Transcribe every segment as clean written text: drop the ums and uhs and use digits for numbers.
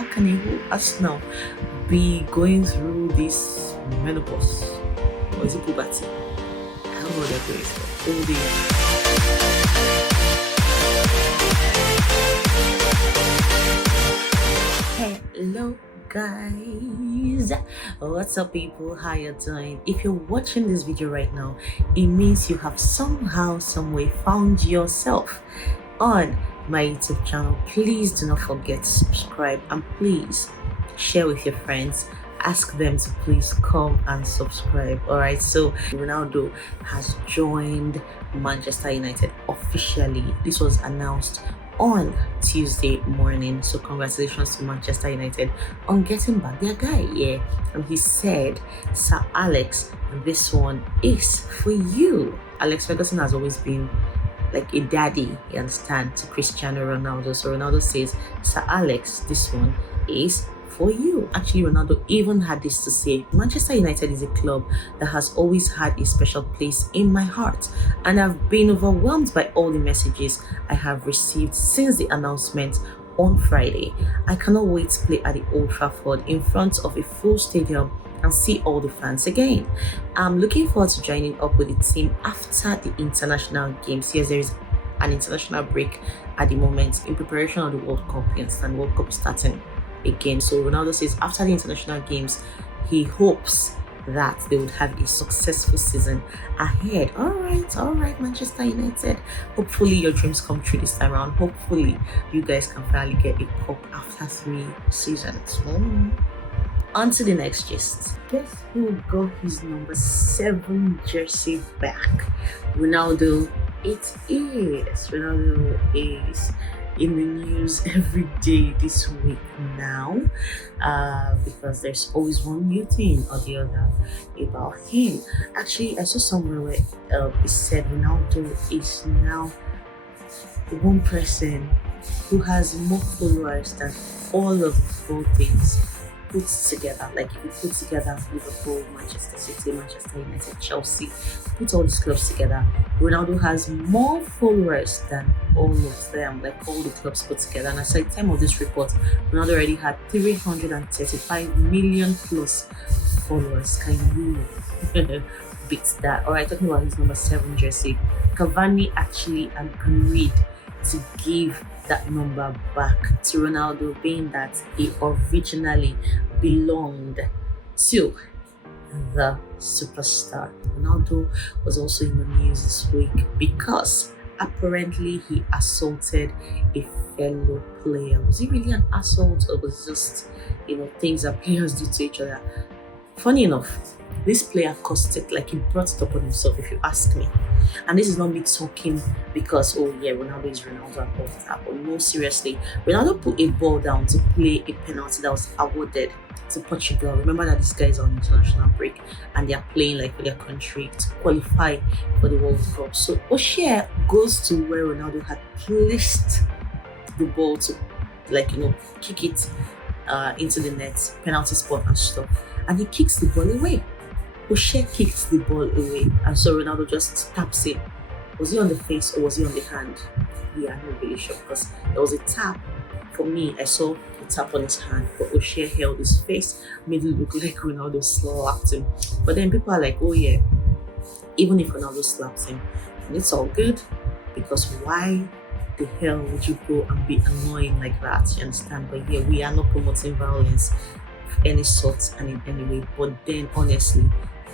how can a whole Arsenal be going through this menopause? Or is it puberty? I don't know what they're going through. All the hello guys, what's up people, how you doing? If you're watching this video right now, it means you have somehow, some way found yourself on my YouTube channel. Please do not forget to subscribe, and please share with your friends. Ask them to please come and subscribe. All right, so Ronaldo has joined Manchester United officially. This was announced on Tuesday morning, so congratulations to Manchester United on getting back their guy. Yeah, and he said, Sir Alex, this one is for you. Alex Ferguson has always been like a daddy, you understand, to Cristiano Ronaldo. So Ronaldo says, Sir Alex, this one is for you. Actually, Ronaldo even had this to say: Manchester United is a club that has always had a special place in my heart, and I've been overwhelmed by all the messages I have received since the announcement on Friday. I cannot wait to play at the Old Trafford in front of a full stadium and see all the fans again. I'm looking forward to joining up with the team after the international games. Yes, there is an international break at the moment in preparation of the World Cup. You understand, World Cup starting again. So Ronaldo says after the international games, he hopes that they would have a successful season ahead. All right, Manchester United. Hopefully your dreams come true this time around. Hopefully you guys can finally get a cup after 3 seasons. On to the next gist. Guess who got his number 7 jersey back? Ronaldo. It is. Ronaldo is in the news every day this week now, because there's always one new thing or the other about him. Actually, I saw somewhere where it said Ronaldo is now one person who has more followers than all of the whole things put together. Like if you put together Liverpool, Manchester City, Manchester United, Chelsea, put all these clubs together, Ronaldo has more followers than all of them, like all the clubs put together. And at the time of this report, Ronaldo already had 335 million plus followers. Can you beat that? All right, talking about his number 7 jersey, Cavani actually agreed to give that number back to Ronaldo, being that he originally belonged to the superstar. Ronaldo was also in the news this week because apparently he assaulted a fellow player. Was it really an assault, or was it just, things that players do to each other? Funny enough, this player caused it, like he brought it upon himself, if you ask me. And this is not me talking because, oh yeah, Ronaldo is Ronaldo and all that. But no, seriously, Ronaldo put a ball down to play a penalty that was awarded to Portugal. Remember that this guy is on international break and they are playing like for their country to qualify for the World Cup. So O'Shea goes to where Ronaldo had placed the ball to, kick it into the net, penalty spot and stuff. And he kicks the ball away. O'Shea kicks the ball away, and so Ronaldo just taps it. Was he on the face or was he on the hand? Yeah, I'm not really sure, because there was a tap. For me, I saw a tap on his hand, but O'Shea held his face, made it look like Ronaldo slapped him. But then people are like, oh yeah, even if Ronaldo slaps him, and it's all good, because why the hell would you go and be annoying like that? You understand? But yeah, we are not promoting violence of any sort and in any way. But then honestly,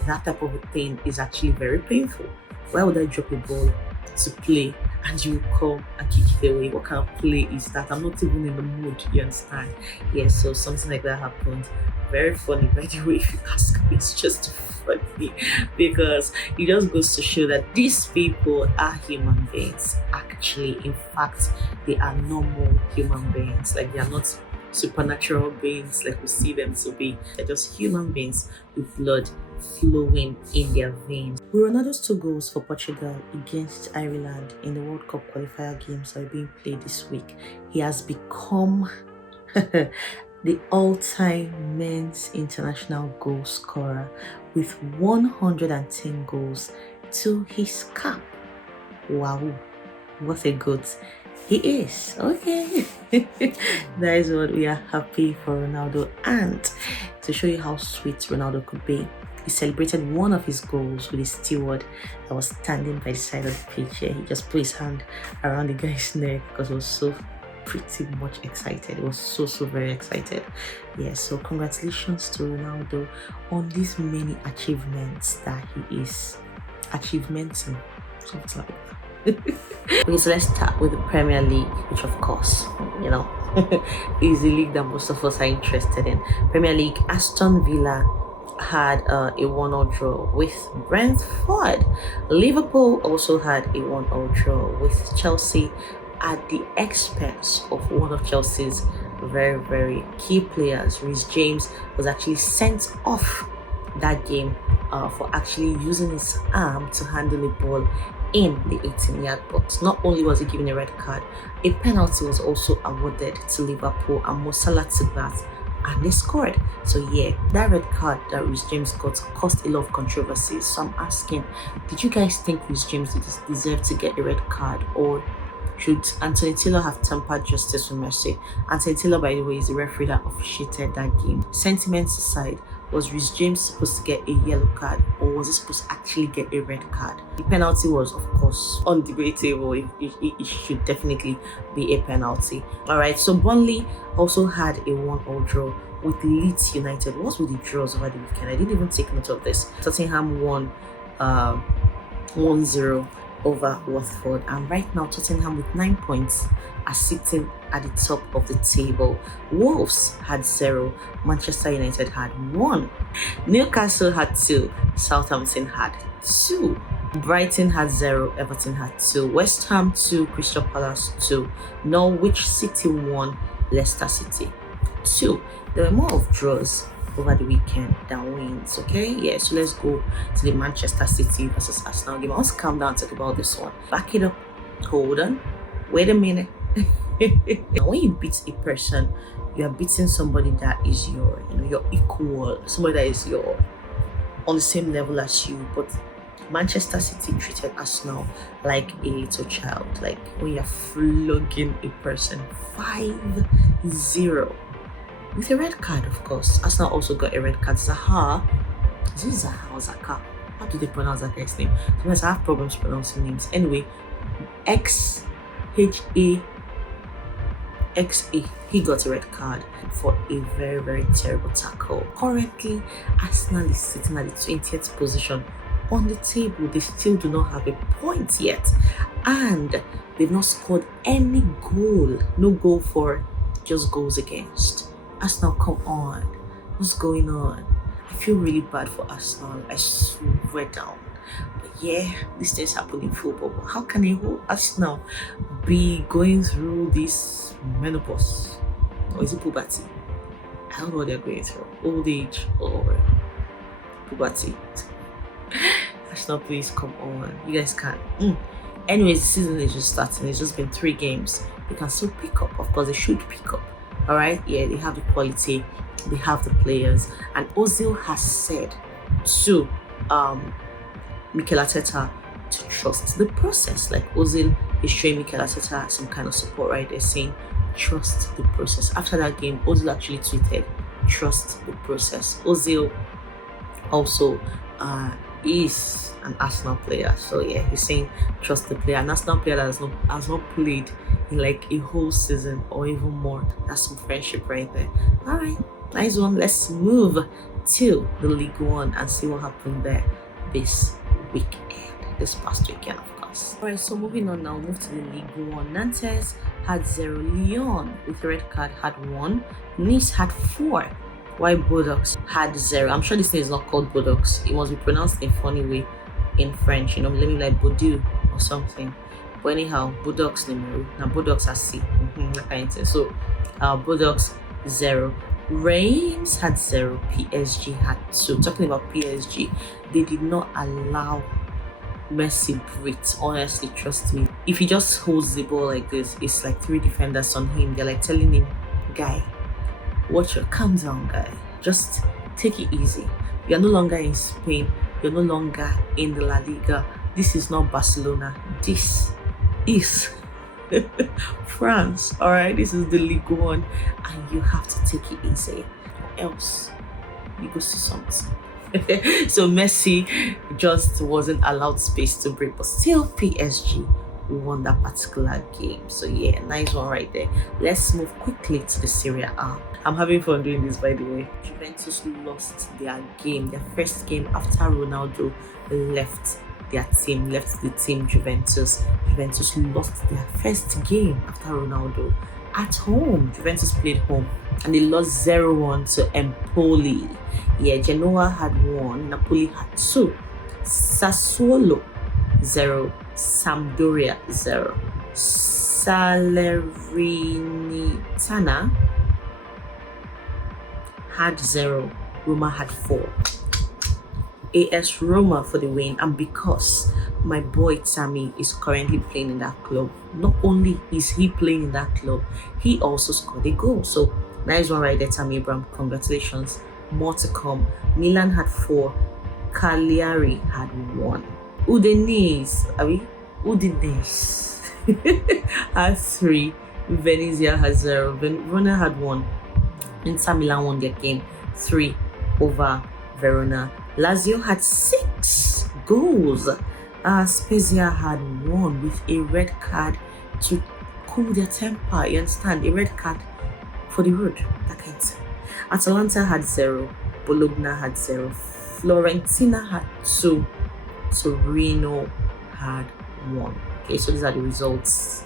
that type of a thing is actually very painful. Why would I drop a ball to play and you come and kick it away? What kind of play is that? I'm not even in the mood, you understand? Yeah, so something like that happened. Very funny, by the way, if you ask me. It's just funny because it just goes to show that these people are human beings. Actually, in fact, they are normal human beings. Like, they are not supernatural beings like we see them to be. They're just human beings with blood flowing in their veins. Ronaldo's 2 goals for Portugal against Ireland in the World Cup qualifier games are being played this week. He has become the all-time men's international goal scorer with 110 goals to his cap. Wow, what a goat. He is. Okay. That is what we are happy for Ronaldo. And to show you how sweet Ronaldo could be, he celebrated one of his goals with his steward that was standing by the side of the pitch. He just put his hand around the guy's neck because he was so pretty much excited. He was so very excited. Yeah, so congratulations to Ronaldo on these many achievements that he is achievementing. Something like that. Okay, so let's start with the Premier League, which of course, you know, is the league that most of us are interested in. Premier League, Aston Villa had a 1-0 draw with Brentford. Liverpool also had a 1-0 draw with Chelsea at the expense of one of Chelsea's very key players. Reece James was actually sent off that game for actually using his arm to handle the ball in the 18-yard box. Not only was he given a red card, a penalty was also awarded to Liverpool, and Mo Salah took that and they scored. So yeah, that red card that Reece James got caused a lot of controversy. So I'm asking, did you guys think Reece James deserved to get a red card, or should Anthony Taylor have tempered justice with mercy? Anthony Taylor, by the way, is the referee that officiated that game. Sentiments aside, was Reece James supposed to get a yellow card, or was he supposed to actually get a red card? The penalty was, of course, undebatable. It should definitely be a penalty. All right, so Burnley also had a 1-0 draw with Leeds United. What's with the draws over the weekend? I didn't even take note of this. Tottenham won 1-0 over Watford, and right now Tottenham with 9 points are sitting at the top of the table. Wolves had 0, Manchester United had 1, Newcastle had 2, Southampton had 2, Brighton had 0, Everton had 2, West Ham 2, Crystal Palace 2, Norwich City 1, Leicester City 2. There were more of draws over the weekend than wins. Okay, yeah, so let's go to the Manchester City versus Arsenal game. Let's calm down and talk about this one. Back it up, hold on, wait a minute. Now, when you beat a person, you are beating somebody that is your equal, somebody that is your on the same level as you. But Manchester City treated Arsenal like a little child, like when you're flogging a person 5-0 with a red card. Of course, Arsenal also got a red card. Zaha, is it Zaha or Zaka? How do they pronounce that guy's name? Sometimes I have problems pronouncing names. Anyway, XA, he got a red card for a very terrible tackle. Currently, Arsenal is sitting at the 20th position on the table. They still do not have a point yet, and they've not scored any goal. No goal for, just goals against. Arsenal, come on, what's going on? I feel really bad for Arsenal, I swear down. But yeah, these things happen in football. But how can a whole Arsenal be going through this menopause, or is it puberty? I don't know what they're going through, old age or puberty. Arsenal, please come on, you guys can. Anyways, the season is just starting. It's just been 3 games. They can still pick up. Of course, they should pick up. All right, yeah, they have the quality, they have the players, and Ozil has said to Mikel Arteta to trust the process. Like, Ozil is showing Mikel Arteta some kind of support right there, saying trust the process. After that game, Ozil actually tweeted, "Trust the process." Ozil also is an Arsenal player, so yeah, he's saying trust the player. An Arsenal player that has not played in like a whole season or even more. That's some friendship right there. All right, nice one. Let's move to the League One and see what happened there this past weekend, of course. All right, so moving on now, move to the League One. Nantes had 0, Lyon with a red card had 1, Nice had 4, while Bordeaux had 0. I'm sure this thing is not called Bordeaux. It must be pronounced in a funny way in French, maybe like Bordeaux or something. But anyhow, Bordeaux numero. Now Bordeaux has C. That kind of thing. So Bordeaux 0. Reims had 0. PSG had 2. Talking about PSG, they did not allow Messi breathe. Honestly, trust me. If he just holds the ball like this, it's like 3 defenders on him. They're like telling him, guy, watch your, calm down, guy. Just take it easy. You're no longer in Spain. You're no longer in the La Liga. This is not Barcelona. This is France. All right, this is the League One, and you have to take it easy, or else you go see something. So Messi just wasn't allowed space to break, but still PSG won that particular game. So yeah, nice one right there. Let's move quickly to the Serie A. I'm having fun doing this, by the way. Juventus lost their game, their first game after Ronaldo left left the team. Juventus lost their first game after Ronaldo at home. Juventus played home and they lost 0-1 to Empoli. Yeah, Genoa had 1, Napoli had 2, Sassuolo 0, Sampdoria 0, Salernitana had 0, Roma had 4. AS Roma for the win, and because my boy Tammy is currently playing in that club, not only is he playing in that club, he also scored a goal. So nice one right there, Tammy Abraham. Congratulations. More to come. Milan had 4, Cagliari had 1. Udinese had 3, Venezia had 0, Verona had 1. Inter Milan won their game 3 over Verona. Lazio had 6 goals. Spezia had 1 with a red card to cool their temper. You understand? A red card for the road. That kind of thing. Atalanta had 0. Bologna had 0. Fiorentina had 2. Torino had 1. Okay, so these are the results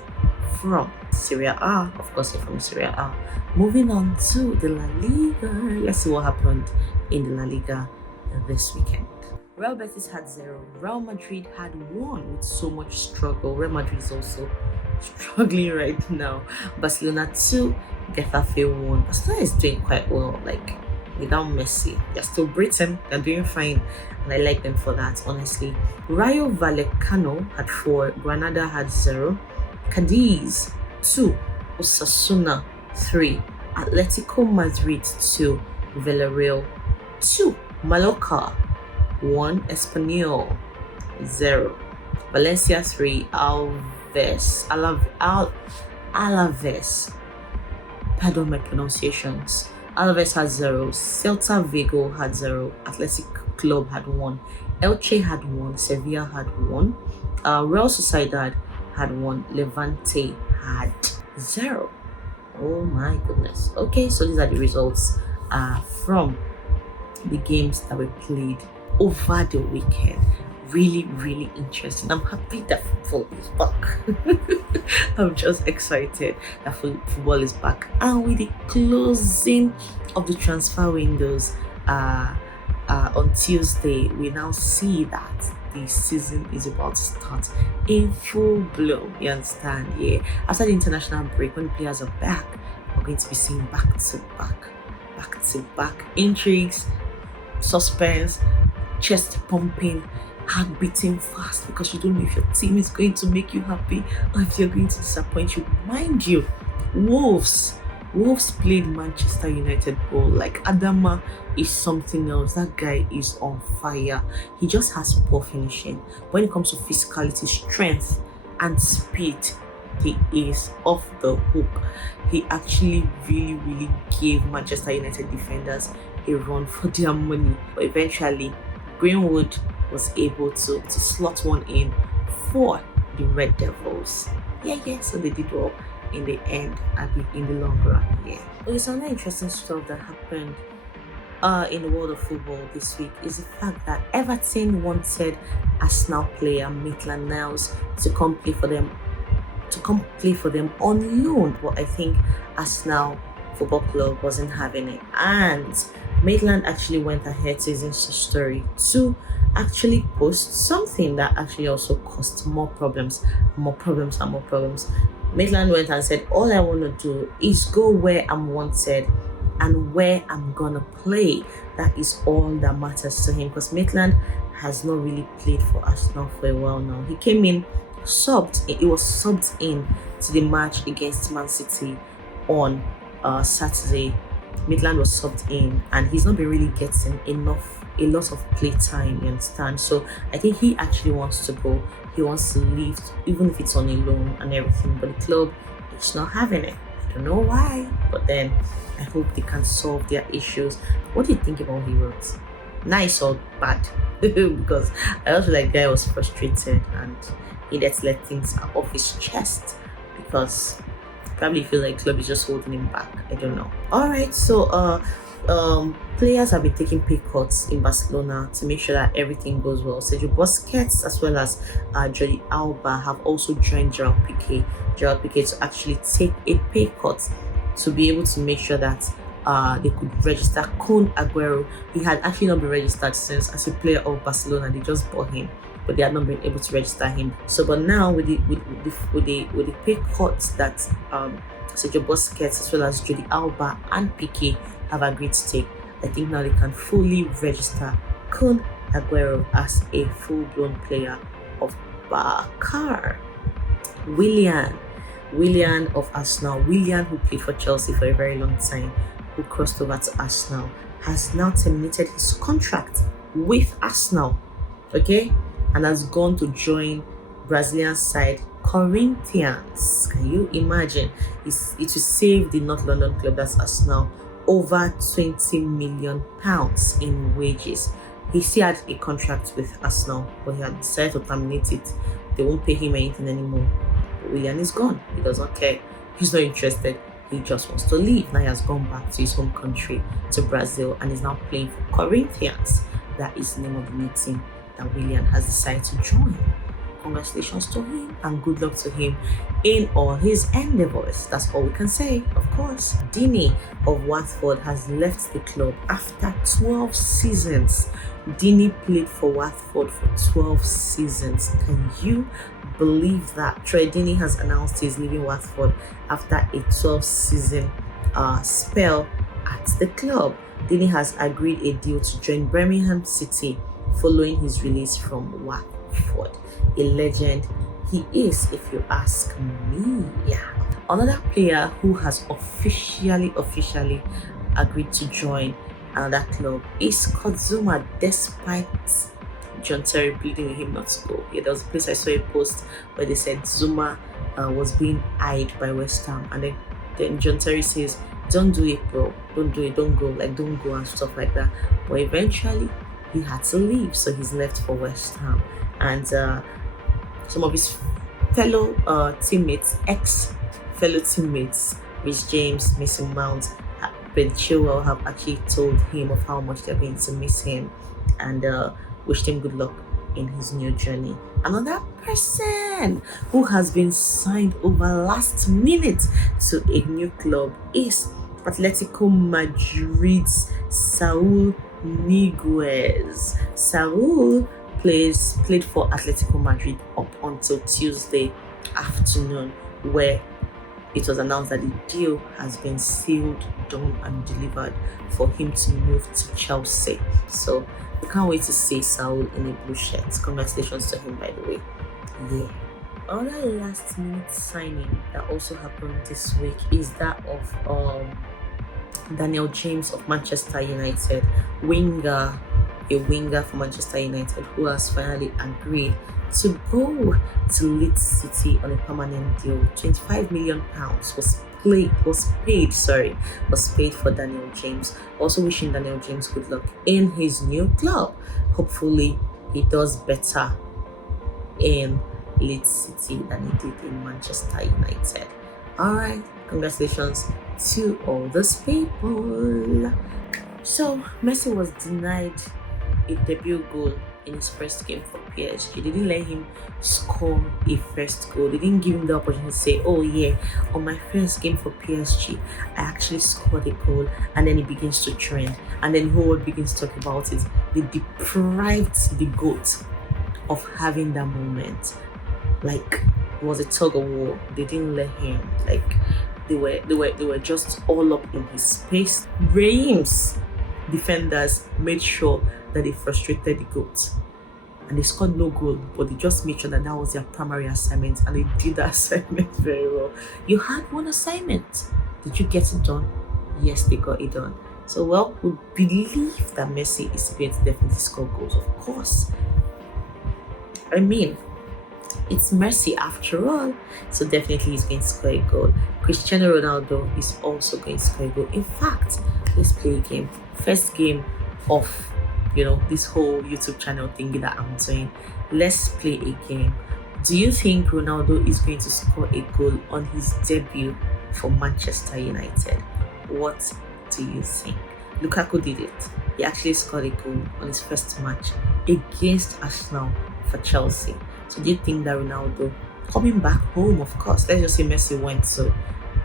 from Serie A. Of course, you're from Serie A. Moving on to the La Liga. Let's see what happened in the La Liga this weekend. Real Betis had 0. Real Madrid had 1 with so much struggle. Real Madrid is also struggling right now. Barcelona 2, Getafe 1. Barcelona is doing quite well, like without Messi. They're still Britain, they're doing fine, and I like them for that, honestly. Rayo Vallecano had 4, Granada had 0, Cadiz 2, Osasuna 3, Atletico Madrid 2, Villarreal 2, Mallorca 1, Espanyol 0, Valencia 3, Alaves, pardon my pronunciations. Alaves had 0, Celta Vigo had 0, Athletic Club had 1, Elche had 1, Sevilla had 1, Real Sociedad had 1, Levante had 0. Oh my goodness. Okay, so these are the results from the games that were played over the weekend. Really, really interesting. I'm happy that football is back. I'm just excited that football is back. And with the closing of the transfer windows on Tuesday, we now see that the season is about to start in full bloom. You understand? Yeah. After the international break, when players are back, we're going to be seeing back to back intrigues, suspense, chest pumping, heart beating fast, because you don't know if your team is going to make you happy or if you're going to disappoint you. Mind you, Wolves played Manchester United ball. Like, Adama is something else. That guy is on fire. He just has poor finishing. When it comes to physicality, strength, and speed, he is off the hook. He actually really gave Manchester United defenders a run for their money. But eventually, Greenwood was able to slot one in for the Red Devils. Yeah, so they did well in the end and in the long run. Yeah. Okay, so another interesting stuff that happened in the world of football this week is the fact that Everton wanted Arsenal player Maitland-Niles to come play for them on loan, but I think Arsenal Football Club wasn't having it, and Maitland actually went ahead to his Insta story to actually post something that actually also caused more problems. Maitland went and said, all I want to do is go where I'm wanted and where I'm gonna play. That is all that matters to him, because Maitland has not really played for Arsenal for a while now. He came in, he was subbed in to the match against Man City on Saturday. Maitland was subbed in and he's not been really getting a lot of play time, you understand? So I think he actually wants to go. He he wants to leave, even if it's on a loan and everything, but the club is not having it. I don't know why, but then I hope they can solve their issues. What do you think about he wrote? Nice or bad? Because I also like guy was frustrated and he let things off his chest because probably feel like club is just holding him back. I don't know. All right, so players have been taking pay cuts in Barcelona to make sure that everything goes well. Sergio Busquets as well as Jordi Alba have also joined Gerard Piqué. Gerard Piqué to actually take a pay cut to be able to make sure that they could register Kun Aguero. He had actually not been registered since as a player of Barcelona. They just bought him, but they had not been able to register him. So, but now with the pay cuts that Sergio Busquets as well as Jordi Alba and Piqué have agreed to take, I think now they can fully register Kun Aguero as a full-blown player of Barca. Willian of Arsenal. Willian, who played for Chelsea for a very long time, who crossed over to Arsenal, has now terminated his contract with Arsenal, okay, and has gone to join Brazilian side Corinthians. Can you imagine? It will save the North London club, that's Arsenal, over £20 million in wages. He still had a contract with Arsenal, but he had decided to terminate it. They won't pay him anything anymore. But Willian is gone. He does not care. He's not interested. He just wants to leave. Now he has gone back to his home country, to Brazil, and is now playing for Corinthians. That is the name of the new team that Willian has decided to join. Congratulations to him and good luck to him in all his endeavors. That's all we can say, of course. Dini of Watford has left the club after 12 seasons. Dini played for Watford for 12 seasons. Can you believe that? Troy Dini has announced he's leaving Watford after a 12-season spell at the club. Dini has agreed a deal to join Birmingham City following his release from Watford. A legend he is, if you ask me. Yeah. Another player who has officially agreed to join another club is Zuma, despite John Terry pleading with him not to go. Yeah, there was a place I saw a post where they said Zuma was being eyed by West Ham, and then John Terry says, "Don't do it, bro. Don't do it. Don't go. Don't go," and stuff like that. But eventually, he had to leave, so he's left for West Ham, and some of his fellow teammates, ex-fellow teammates, Rich James, Mason Mount, Ben Chilwell, have actually told him of how much they're going to miss him and wished him good luck in his new journey. Another person who has been signed over last minute to a new club is Atletico Madrid's Saul Niguez. Saul played for Atletico Madrid up until Tuesday afternoon, where it was announced that the deal has been sealed, done, and delivered for him to move to Chelsea. So we can't wait to see Saul in a blue shirt. Congratulations to him, by the way. Yeah. Another last minute signing that also happened this week is that of Daniel James of Manchester United, a winger for Manchester United, who has finally agreed to go to Leeds City on a permanent deal. £25 million was paid for Daniel James. Also wishing Daniel James good luck in his new club. Hopefully he does better in Leeds City than he did in Manchester United. Alright, congratulations to all those people. So Messi was denied a debut goal in his first game for PSG. They didn't let him score a first goal. They didn't give him the opportunity to say, "Oh yeah, on my first game for PSG, I actually scored a goal," and then he begins to trend, and then the whole world begins to talk about it. They deprived the GOAT of having that moment. Like, it was a tug of war. They didn't let him. Like, they were just all up in his space. Reims defenders made sure that they frustrated the GOAT, and they scored no goal, but they just made sure that that was their primary assignment, and they did that assignment very well. You had one assignment. Did you get it done? Yes, they got it done. So, well, we believe that Messi is going to definitely score goals, of course. I mean, It's Mercy after all. So definitely he's going to score a goal. Cristiano Ronaldo is also going to score a goal. In fact, let's play a game. First game of this whole YouTube channel thingy that I'm doing. Let's play a game. Do you think Ronaldo is going to score a goal on his debut for Manchester United? What do you think? Lukaku did it. He actually scored a goal on his first match against Arsenal for Chelsea. So do you think that Ronaldo coming back home, of course, let's just say Messi went to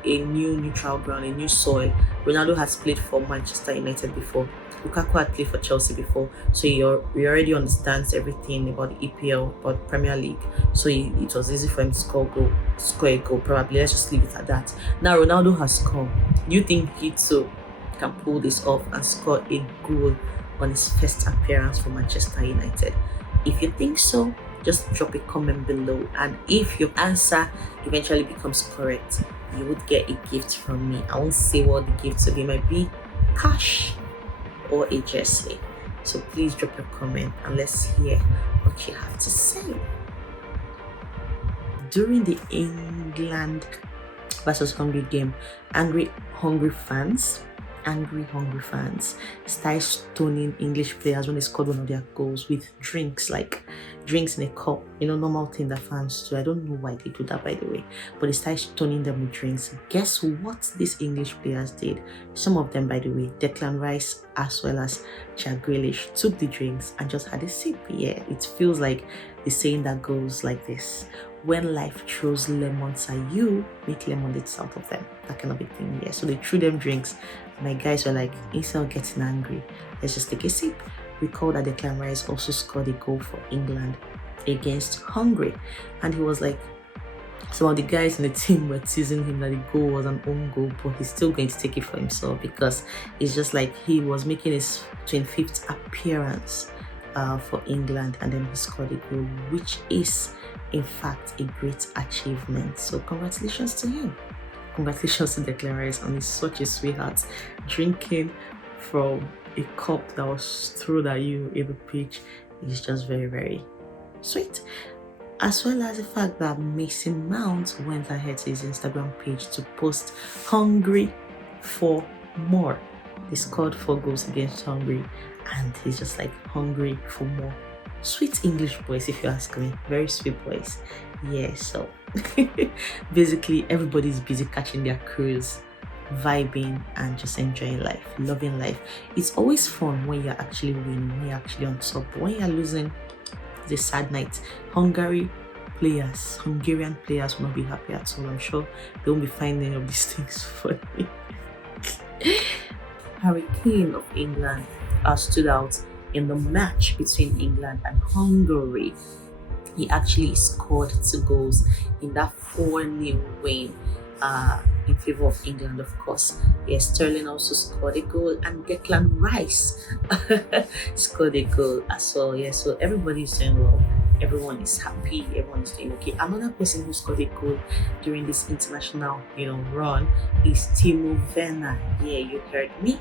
a new neutral ground, a new soil. Ronaldo has played for Manchester United before. Lukaku had played for Chelsea before, so he already understands everything about the EPL, about Premier League. So it was easy for him to score a goal. Probably, let's just leave it at that. Now Ronaldo has scored. Do you think he too can pull this off and score a goal on his first appearance for Manchester United? If you think so, just drop a comment below, and if your answer eventually becomes correct, you would get a gift from me. I won't say what the gift will be. It might be cash or a jersey. So please drop a comment and let's hear what you have to say. During the England versus Hungary game, angry hungry fans started stoning English players when they scored one of their goals with drinks, like drinks in a cup, normal thing that fans do. I don't know why they do that, by the way, but they started stoning them with drinks. Guess what these English players did? Some of them, by the way, Declan Rice as well as Jack Grealish, took the drinks and just had a sip. Yeah, it feels like the saying that goes like this: when life throws lemons at you, make lemonades out of them. That kind of a thing. Yeah, so they threw them drinks. My guys were like, instead of getting angry, let's just take a sip. Recall that Declan Rice also scored a goal for England against Hungary, and he was like, some of the guys in the team were teasing him that the goal was an own goal, but he's still going to take it for himself, because it's just like he was making his 25th appearance for England, and then he scored a goal, which is in fact a great achievement. So congratulations to him. Congratulations to Declan Rice, and he's such a sweetheart, drinking from a cup that was thrown at you in the pitch. Is just very, very sweet. As well as the fact that Mason Mount went ahead to his Instagram page to post hungry for more. They scored 4 goals against Hungary, and he's just like hungry for more. Sweet English boys, if you ask me. Very sweet boys. Yeah, so basically everybody's busy catching their cruise, vibing and just enjoying life, loving life. It's always fun when you're actually winning, when you're actually on top. But when you're losing, it's a sad night. Hungarian players will not be happy at all. I'm sure they won't be finding any of these things funny. Harry Kane of England stood out in the match between England and Hungary. He actually scored 2 goals in that 4-0 win in favor of England, of course. Yes, Sterling also scored a goal, and Declan Rice scored a goal as well. Yeah, so everybody's doing well. Everyone is happy. Everyone is doing okay. Another person who scored a goal during this international, run is Timo Werner. Yeah, you heard me.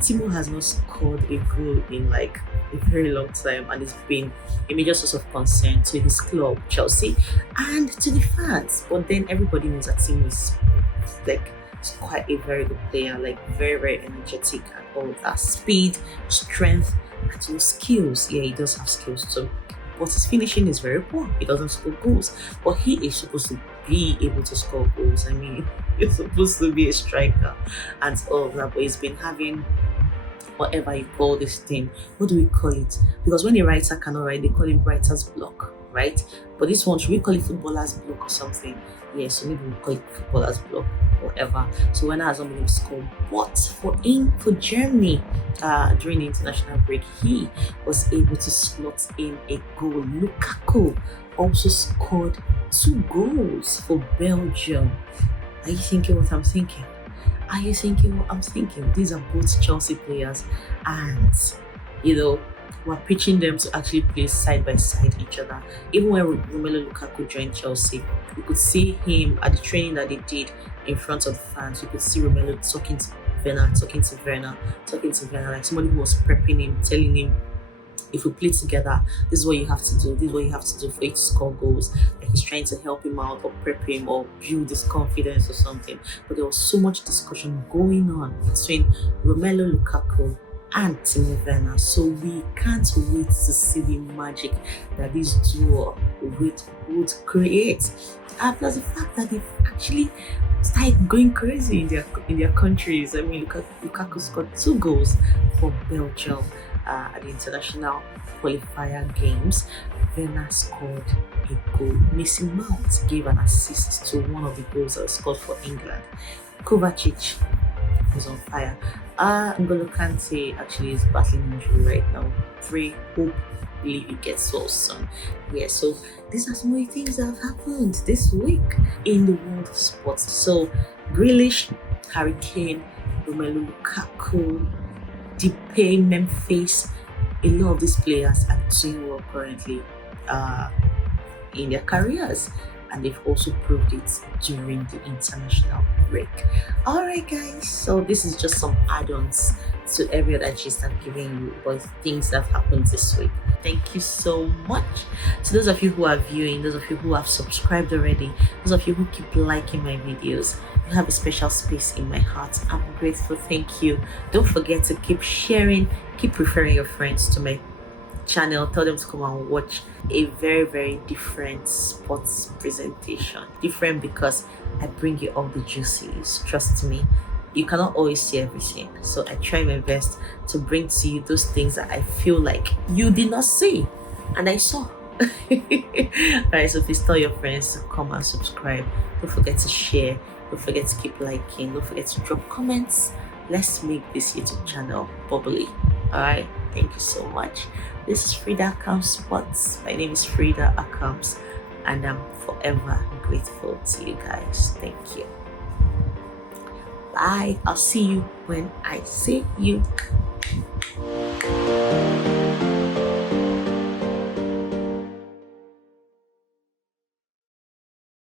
Timo has not scored a goal in like a very long time, and it's been a major source of concern to his club, Chelsea, and to the fans. But then everybody knows that Timo is quite a very good player, like very, very energetic and all that. Speed, strength, and skills. Yeah, he does have skills too. But his finishing is very poor. He doesn't score goals. But he is supposed to be able to score goals. I mean, he's supposed to be a striker and all of that. But he's been having whatever you call this thing. What do we call it? Because when a writer cannot write, they call it writer's block, right? But this one, should we call it footballer's block or something? Yeah, so maybe we'll call it footballer's block, whatever. So when I has not been able to score, but for Germany, during the international break, he was able to slot in a goal. Lukaku also scored 2 goals for Belgium. Are you thinking what I'm thinking? Are you thinking what I'm thinking? These are both Chelsea players, and we're pitching them to actually play side by side each other. Even when Romelu Lukaku joined Chelsea, you could see him at the training that they did in front of the fans. You could see Romelu talking to Werner, like somebody who was prepping him, telling him if we play together, this is what you have to do, this is what you have to do for you to score goals. Like he's trying to help him out or prep him or build his confidence or something. But there was so much discussion going on between Romelu Lukaku and Timo Werner. So we can't wait to see the magic that this duo would create. Plus the fact that they've actually started going crazy in their countries. I mean, Lukaku scored 2 goals for Belgium at the international qualifier games. Werner scored a goal. Mason Mount gave an assist to one of the goals that was scored for England. Kovacic is on fire. N'Golo Kante actually is battling injury right now. Hopefully it gets well soon. Yeah, so these are some of the things that have happened this week in the world of sports. So Grealish, Harry Kane, Romelu Lukaku, Depay, Memphis, a lot of these players are doing well currently in their careers, and they've also proved it during the international break. Alright guys, so this is just some add-ons to every other gist I'm giving you about things that have happened this week. Thank you so much to those of you who are viewing, those of you who have subscribed already, those of you who keep liking my videos. You have a special space in my heart. I'm grateful. Thank you. Don't forget to keep sharing, keep referring your friends to my channel. Tell them to come and watch a very, very different sports presentation. Different because I bring you all the juices. Trust me, you cannot always see everything, so I try my best to bring to you those things that I feel like you did not see and I saw. Alright, so please tell your friends to come and subscribe. Don't forget to share, don't forget to keep liking, don't forget to drop comments. Let's make this YouTube channel bubbly. Alright, thank you so much. This is Frida Akams Sports. My name is Frida Akams, and I'm forever grateful to you guys. Thank you. Bye. I'll see you when I see you.